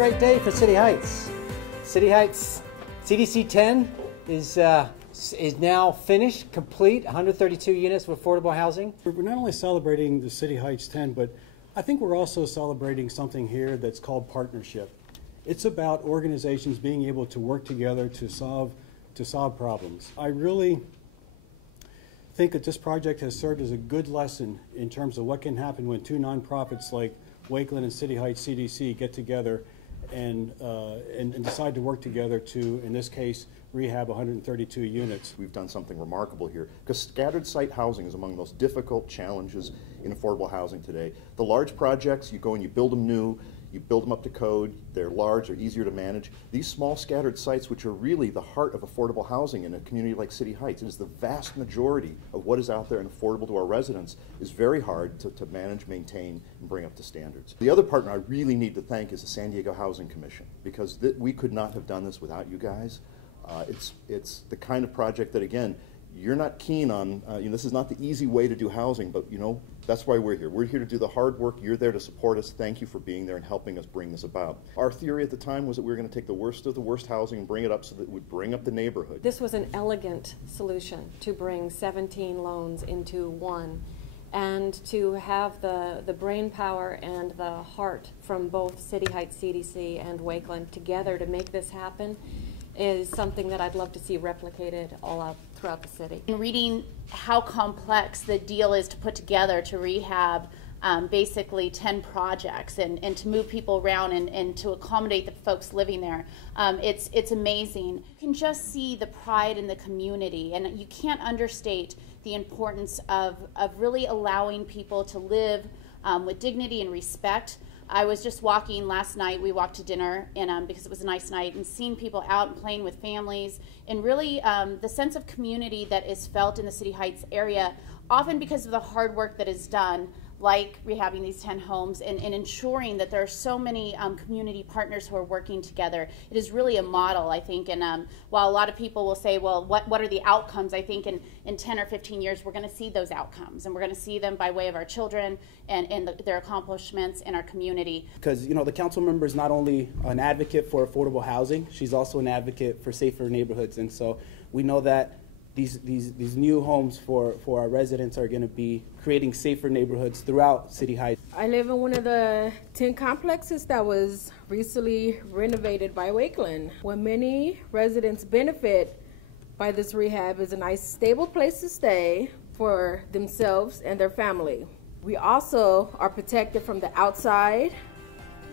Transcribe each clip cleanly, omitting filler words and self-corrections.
great day for City Heights. City Heights CDC 10 is now finished, complete, 132 units of affordable housing. We're not only celebrating the City Heights 10, but I think we're also celebrating something here that's called partnership. It's about organizations being able to work together to solve problems. I really think that this project has served as a good lesson in terms of what can happen when two nonprofits like Wakeland and City Heights CDC get together and decide to work together to, in this case, rehab 132 units. We've done something remarkable here because scattered site housing is among the most difficult challenges in affordable housing today. The large projects, you go and you build them new, you build them up to code, they're large, they're easier to manage. These small scattered sites, which are really the heart of affordable housing in a community like City Heights, it is the vast majority of what is out there and affordable to our residents, is very hard to manage, maintain, and bring up to standards. The other partner I really need to thank is the San Diego Housing Commission, because we could not have done this without you guys. It's the kind of project that, again, you're not keen on, this is not the easy way to do housing, but that's why we're here. We're here to do the hard work. You're there to support us. Thank you for being there and helping us bring this about. Our theory at the time was that we were going to take the worst of the worst housing and bring it up so that it would bring up the neighborhood. This was an elegant solution to bring 17 loans into one, and to have the brain power and the heart from both City Heights CDC and Wakeland together to make this happen is something that I'd love to see replicated all out throughout the city. And reading how complex the deal is to put together to rehab basically 10 projects and to move people around and to accommodate the folks living there, it's amazing. You can just see the pride in the community, and you can't understate the importance of really allowing people to live with dignity and respect. I was just walking last night. We walked to dinner, and because it was a nice night, and seeing people out and playing with families, and really the sense of community that is felt in the City Heights area, often because of the hard work that is done, like rehabbing these 10 homes and ensuring that there are so many community partners who are working together. It is really a model, I think, and while a lot of people will say, well, what are the outcomes, I think in 10 or 15 years we're going to see those outcomes, and we're going to see them by way of our children and their accomplishments in our community. Because the council member is not only an advocate for affordable housing, she's also an advocate for safer neighborhoods, and so we know that these new homes for our residents are going to be creating safer neighborhoods throughout City Heights. I live in one of the 10 complexes that was recently renovated by Wakeland. What many residents benefit by this rehab is a nice, stable place to stay for themselves and their family. We also are protected from the outside,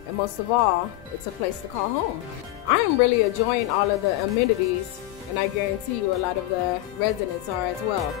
and most of all, it's a place to call home. I am really enjoying all of the amenities, and I guarantee you a lot of the residents are as well.